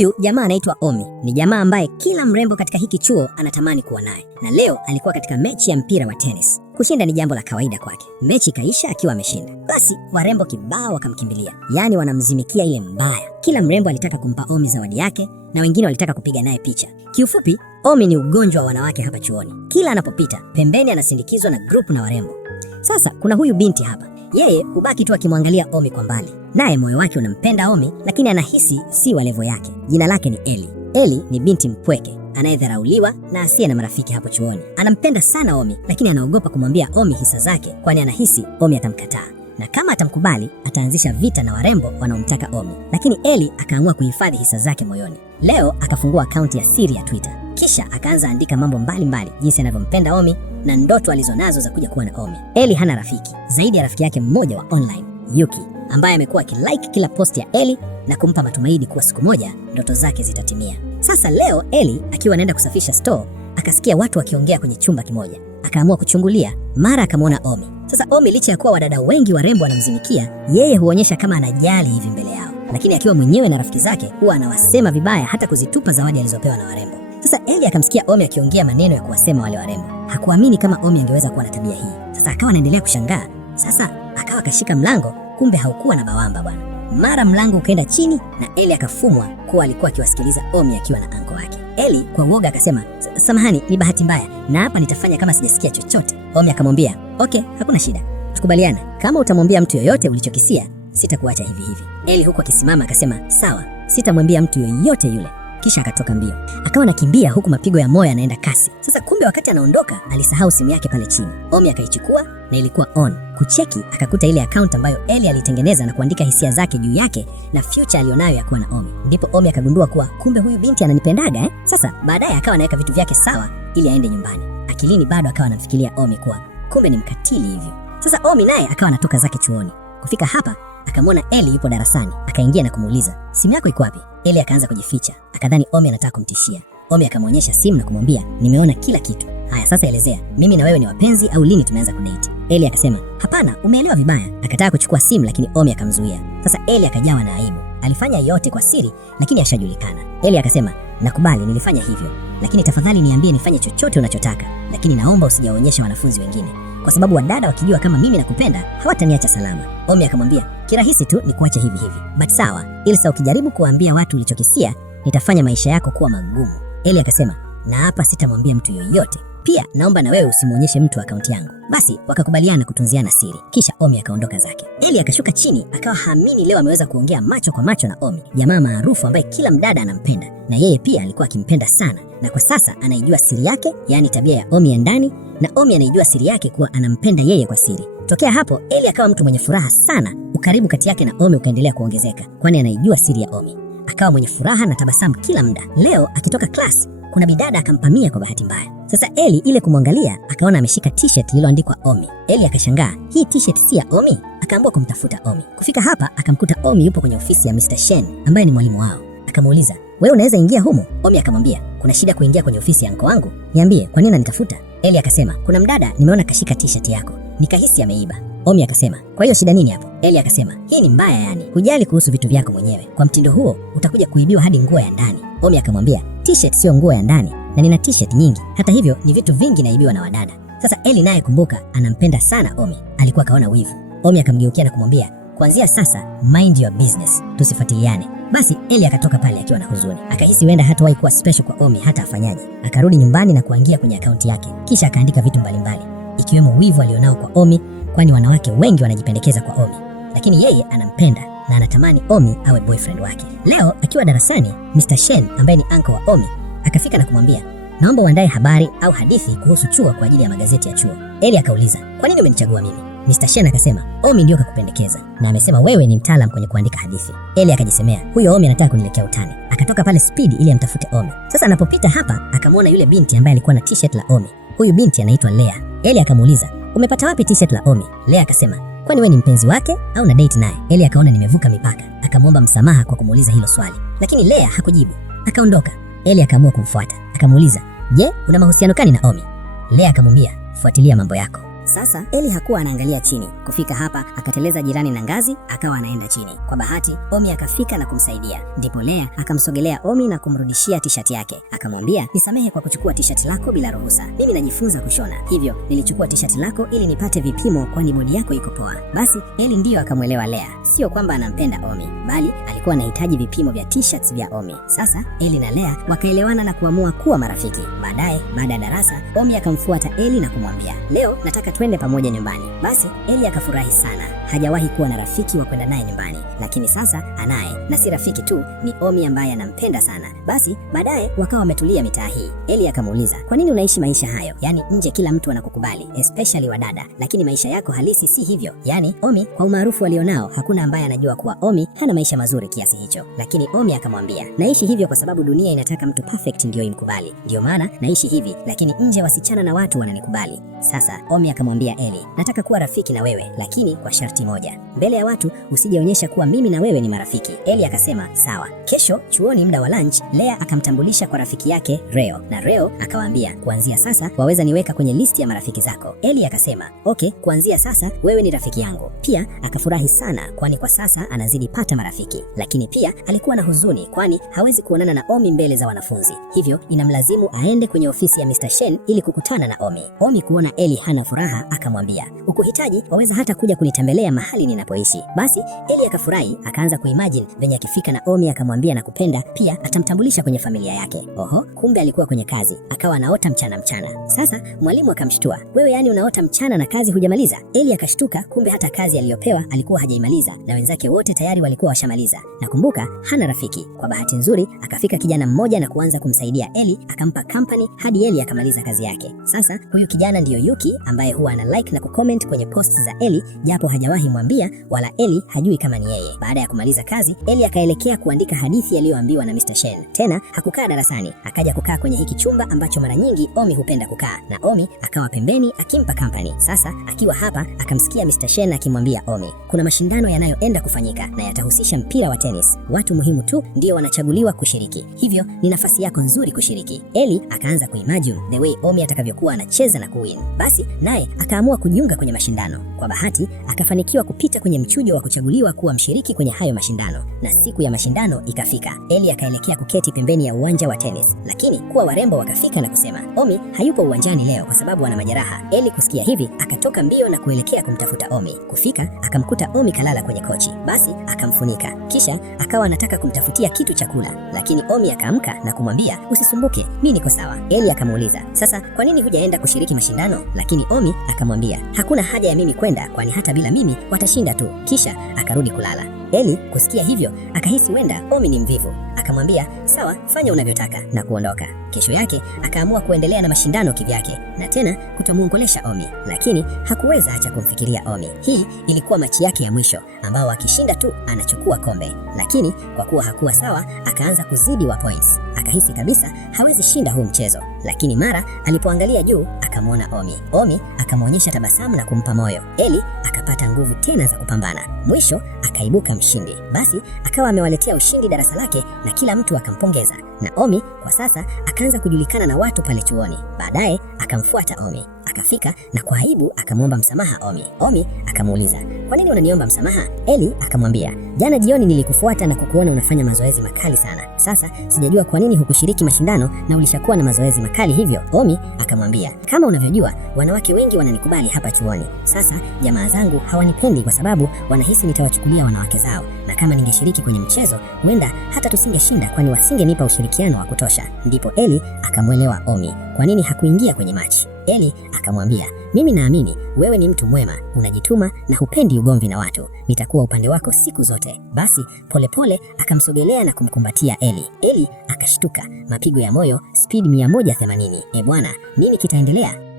Huyu jamaa anaitwa Omi. Ni jamaa ambaye kila mrembo katika hiki chuo anatamani kuwa naye. Na leo alikuwa katika mechi ya mpira wa tennis. Kushinda ni jambo la kawaida kwake. Mechi kaisha akiwa ameshinda. Basi warembo kibao wakamkimbilia. Yaani wanamzimikia ile mbaya. Kila mrembo alitaka kumpa Omi zawadi yake na wengine walitaka kupiga naye picha. Kiufupi, Omi ni ugonjwa wa wanawake hapa chuoni. Kila anapopita, pembeni anasindikizwa na grupu na warembo. Sasa kuna huyu binti hapa. Yeye hubaki tu akimwangalia Omi kwa mbali. Naye moyo wake unampenda Omi, lakini anahisi si wa levo yake. Jina lake ni Eli. Eli ni binti mpweke, anayedharauliwa na asiye na marafiki hapo chuoni. Anampenda sana Omi, lakini anaogopa kumwambia Omi hisa zake, kwani anahisi Omi atamkataa. Na kama atamkubali, ataanzisha vita na warembo wanaomtaka Omi. Lakini Eli akaamua kuhifadhi hisa zake moyoni. Leo akafungua akaunti ya siri ya Twitter. Kisha akaanza andika mambo mbalimbali, jinsi anavyompenda Omi na ndoto alizonazo za kuja kuwa na Omi. Eli hana rafiki zaidi ya rafiki yake mmoja wa online, Yuki, ambaye amekuwa akilike kila post ya Eli na kumpa matumaini kuwa siku moja ndoto zake zitatimia. Sasa leo Eli akiwa anaenda kusafisha store, akasikia watu wakiongea kwenye chumba kimoja. Akaamua kuchungulia, mara akamwona Omi. Sasa Omi licha ya kuwa wadada wengi warembo wanamzimikia, yeye huonyesha kama anajali hivi mbele yao. Lakini akiwa mwenyewe na rafiki zake huwa anawasema vibaya, hata kuzitupa zawadi alizopewa na warembo. Sasa Eli akamsikia Omi akiongea maneno ya kuwasema wale warembo. Hakuamini kama Omi angeweza kuwa na tabia hii. Sasa akawa anaendelea kushangaa. Sasa akawa akashika mlango, kumbe haukuwa na bawamba bwana. Mara mlango ukaenda chini na Eli akafumwa kuwa alikuwa akiwasikiliza Omi akiwa na anko wake. Eli kwa uoga akasema, samahani, ni bahati mbaya na hapa nitafanya kama sijasikia chochote. Omi akamwambia, okay, hakuna shida. Tukubaliana, kama utamwambia mtu yoyote ulichokisia, sitakuacha hivi hivi. Eli huko akisimama akasema, sawa, sitamwambia mtu yoyote yule. Kisha akatoka mbio. Akawa anakimbia huku mapigo ya moyo yanaenda kasi. Sasa kumbe wakati anaondoka alisahau simu yake pale chini. Omi akaichukua na ilikuwa on. Kucheki akakuta ile account ambayo Eli alitengeneza na kuandika hisia zake juu yake na future alionayo ya kuwa na Omi. Ndipo Omi akagundua kuwa kumbe huyu binti ananipendaga. Sasa baadaye akawa anaweka vitu vyake sawa ili aende nyumbani. Akilini bado akawa anamfikiria Omi kuwa kumbe ni mkatili hivyo. Sasa Omi naye akawa anatoka zake chuoni. Kufika hapa akamwona Eli yupo darasani, akaingia na kumuuliza, simu yako iko wapi? Eli akaanza kujificha, akadhani Omi anataka kumtishia. Omi akamwonyesha simu na kumwambia, nimeona kila kitu. Haya sasa elezea, mimi na wewe ni wapenzi au lini tumeanza kudate? Eli akasema, hapana, umeelewa vibaya. Akataka kuchukua simu lakini Omi akamzuia. Sasa Eli akajawa na aibu. Alifanya yote kwa siri lakini ashajulikana. Eli akasema, nakubali nilifanya hivyo, lakini tafadhali niambie nifanye chochote unachotaka, lakini naomba usijaonyesha wanafunzi wengine, kwa sababu wadada wakijua kama mimi nakupenda hawataniacha salama. Omi akamwambia, kirahisi tu ni kuacha hivi hivi. But sawa, Ilsa ukijaribu kuwaambia watu ulichokisia, nitafanya maisha yako kuwa magumu. Eli akasema, na hapa sitamwambia mtu yoyote. Pia naomba na wewe usimuonyeshe mtu akaunti yangu. Basi wakakubaliana kutunziana siri. Kisha Omi akaondoka zake. Eli akashuka chini, akawa haamini leo ameweza kuongea macho kwa macho na Omi, jamaa maarufu ambaye kila mdada anampenda, na yeye pia alikuwa akimpenda sana. Na kwa sasa anaijua siri yake, yaani tabia ya Omi ya ndani, na Omi anaijua siri yake kuwa anampenda yeye kwa siri. Tokea hapo Eli akawa mtu mwenye furaha sana. Ukaribu kati yake na Omi ukaendelea kuongezeka, kwani anaijua siri ya Omi. Akawa mwenye furaha na tabasamu kila muda. Leo akitoka class, kuna bidada akampamia kwa bahati mbaya. Sasa Eli ile kumwangalia akaona ameshika t-shirt iliyoandikwa Omi. Eli akashangaa, hii t-shirt si ya Omi? Akaamua kumtafuta Omi. Kufika hapa akamkuta Omi yupo kwenye ofisi ya Mr. Shen ambaye ni mwalimu wao. Akamuuliza, wewe unaweza ingia humo? Omi akamwambia, kuna shida kuingia kwenye ofisi ya anko wangu? Niambie, kwa nini unanitafuta? Eli akasema, kuna mdada nimeona kashika t-shirt yako, nikahisi ameiba. Omi akasema, kwa hiyo shida nini hapo? Eli akasema, hii ni mbaya yani, hujali kuhusu vitu vyako mwenyewe. Kwa mtindo huo utakuja kuibiwa hadi nguo ya ndani. Omi akamwambia, t-shirt sio nguo ya ndani na nina t-shirt nyingi. Hata hivyo ni vitu vingi naibiwa na wadada. Sasa Eli naye kumbuka anampenda sana Omi, alikuwa kaona wivu. Omi akamgeukia na kumwambia, kuanzia sasa mind your business, tusifuatiliane. Basi Eli akatoka pale akiwa na huzuni. Akahisi huenda hatawahi kuwa special kwa Omi hata afanyaje. Akarudi nyumbani na kuingia kwenye akaunti yake. Kisha akaandika vitu mbalimbali, ikiwemo wivu alionao kwa Omi, kwani wanawake wengi wanajipendekeza kwa Omi, lakini yeye anampenda na anatamani Omi awe boyfriend wake. Leo akiwa darasani, Mr. Shen ambaye ni uncle wa Omi akafika na kumwambia, naomba uandae habari au hadithi kuhusu chuo kwa ajili ya magazeti ya chuo. Eli akauliza, kwa nini umenichagua mimi? Mr. Shen akasema, Omi ndio kakupendekeza na amesema wewe ni mtaalam kwenye kuandika hadithi. Eli akajisemea, huyo Omi anataka kuniletea utani. Akatoka pale speed ili amtafute Omi. Sasa anapopita hapa akamwona yule binti ambaye alikuwa na t-shirt la Omi. Huyu binti anaitwa Lea. Eli akamuuliza, umepata wapi t-shirt la Omi? Lea akasema, kwani wewe ni mpenzi wake au na date naye? Eli akaona nimevuka mipaka, akamwomba msamaha kwa kumuuliza hilo swali, lakini Lea hakujibu, akaondoka. Eli akaamua kumfuata, akamuuliza, je, una mahusiano gani na Omi? Lea akamwambia, fuatilia mambo yako. Sasa Eli hakuwa anaangalia chini. Kufika hapa akateleza jirani na ngazi, akawa anaenda chini. Kwa bahati Omi akafika na kumsaidia. Ndipo Lea akamsogelea Omi na kumrudishia t-shirt yake. Akamwambia, nisamehe kwa kuchukua t-shirt lako bila ruhusa. Mimi najifunza kushona, hivyo nilichukua t-shirt lako ili nipate vipimo, kwani bodi yako iko poa. Basi Eli ndiyo akamwelewa Lea, sio kwamba anampenda Omi, bali alikuwa anahitaji vipimo vya t-shirts vya Omi. Sasa Eli na Lea wakaelewana na kuamua kuwa marafiki. Baadaye, baada ya darasa, Omi akamfuata Eli na kumwambia, leo nataka twende pamoja nyumbani. Basi Eli akafurahi sana. Hajawahi kuwa na rafiki wa kwenda naye nyumbani, lakini sasa anaye, na si rafiki tu, ni Omi ambaye anampenda sana. Basi baadaye wakawa wametulia mitaa hii. Eli akamuuliza, kwa nini unaishi maisha hayo? Yaani nje kila mtu anakukubali, especially wadada, lakini maisha yako halisi si hivyo. Yaani Omi kwa umaarufu alionao, hakuna ambaye anajua kuwa Omi hana maisha mazuri kiasi hicho. Lakini Omi akamwambia, naishi hivyo kwa sababu dunia inataka mtu perfect ndio imkubali. Ndio maana naishi hivi, lakini nje wasichana na watu wananikubali. Sasa Omi akamwambia Eli, nataka kuwa rafiki na wewe, lakini kwa sharti moja. Mbele ya watu usijeonyesha kuwa mimi na wewe ni marafiki. Eli akasema, sawa. Kesho chuoni muda wa lunch, Lea akamtambulisha kwa rafiki yake Reo, na Reo akawaambia, kuanzia sasa waweza niweka kwenye listi ya marafiki zako. Eli akasema, okay, kuanzia sasa wewe ni rafiki yangu. Pia akafurahi sana, kwani kwa sasa anazidi pata marafiki. Lakini pia alikuwa na huzuni, kwani hawezi kuonana na Omi mbele za wanafunzi, hivyo inamlazimu aende kwenye ofisi ya Mr. Shen ili kukutana na Omi. Omi kuona Eli hana furaha akamwambia, ukuhitaji waweza hata kuja kunitembelea mahali ninapoishi. Basi Eli akafurahi, akaanza kuimagine venye akifika na Omi akamwambia nakupenda, pia atamtambulisha kwenye familia yake. Oho, kumbe alikuwa kwenye kazi, akawa anaota mchana. Sasa mwalimu akamshtua, wewe yani unaota mchana na kazi hujamaliza? Eli akashtuka, kumbe hata kazi aliyopewa alikuwa hajaimaliza na wenzake wote tayari walikuwa washamaliza. Nakumbuka hana rafiki. Kwa bahati nzuri akafika kijana mmoja na kuanza kumsaidia Eli, akampa company hadi Eli akamaliza kazi yake. Sasa huyu kijana ndiyo Yuki ambaye huwa ana like na kucomment kwenye posts za Eli, japo hajawahi mwambia wala Eli hajui kama ni yeye. Baada ya kumaliza kazi, Eli akaelekea kuandika hadithi aliyoambiwa na Mr. Shen. Tena hakukaa darasani, akaja kukaa kwenye hiki chumba ambacho mara nyingi Omi hupenda kukaa, na Omi akawa pembeni akimpa company. Sasa akiwa hapa akamsikia Mr. Shen akimwambia Omi, kuna mashindano yanayoenda kufanyika na yatahusisha mpira wa tennis. Watu muhimu tu ndio wanachaguliwa kushiriki, hivyo ni nafasi yako nzuri kushiriki. Eli akaanza kuimagine the way Omi atakavyokuwa anacheza na kuwin. Basi naye akaamua kujiunga kwenye mashindano. Kwa bahati akafanikiwa kupita kwenye mchujo wa kuchaguliwa kuwa mshiriki kwenye hayo mashindano, na siku ya mashindano ikafika. Eli akaelekea kuketi pembeni ya uwanja wa tennis, lakini kuwa warembo wakafika na kusema Omi hayupo uwanjani leo kwa sababu ana majeraha. Eli kusikia hivi akatoka mbio na kuelekea kumtafuta Omi. Kufika akamkuta Omi kalala kwenye kochi. Basi akamfunika, kisha akawa anataka kumtafutia kitu cha kula, lakini Omi akaamka na kumwambia, usisumbuke, mimi niko sawa. Eli akamuuliza, sasa kwa nini hujaenda kushiriki mashindano? Lakini Omi akamwambia, hakuna haja ya mimi kwenda, kwani hata bila mimi watashinda tu. Kisha akarudi kulala. Eli kusikia hivyo akahisi wenda Omi ni mvivu, akamwambia sawa, fanya unavyotaka na kuondoka. Kesho yake akaamua kuendelea na mashindano kivyake na tena kutomuongolesha Omi, lakini hakuweza acha kumfikiria Omi. Hii ilikuwa machi yake ya mwisho ambao akishinda tu anachukua kombe, lakini kwa kuwa hakuwa sawa akaanza kuzidi wa points. Akahisi kabisa hawezi shinda huu mchezo, lakini mara alipoangalia juu akamwona Omi. Omi akamwonyesha tabasamu na kumpa moyo. Eli akapata nguvu tena za kupambana. Mwisho akaibuka mshindi. Basi akawa amewaletea ushindi darasa lake na kila mtu akampongeza, na Omi kwa sasa akaanza kujulikana na watu pale chuoni. Baadaye akamfuata Omi, akafika na kwa aibu akamwomba msamaha Omi. Omi akamuuliza, kwa nini unaniomba msamaha? Eli akamwambia, jana jioni nilikufuata na kukuona unafanya mazoezi makali sana. Sasa sijajua kwa nini hukushiriki mashindano na ulishakuwa na mazoezi makali hivyo. Omi akamwambia, kama unavyojua wanawake wengi wananikubali hapa chuoni. Sasa jamaa zangu hawanipendi kwa sababu wanahisi nitawachukulia wanawake zao, na kama ningeshiriki kwenye mchezo huenda hata tusingeshinda, kwani wasingenipa ushirikiano wa kutosha. Ndipo Eli akamwelewa Omi kwa nini hakuingia kwenye machi. Eli akamwambia, mimi naamini wewe ni mtu mwema, unajituma na hupendi ugomvi na watu. Nitakuwa upande wako siku zote. Basi polepole akamsogelea na kumkumbatia Eli. Eli akashtuka, mapigo ya moyo speed 180. Bwana, nini kitaendelea?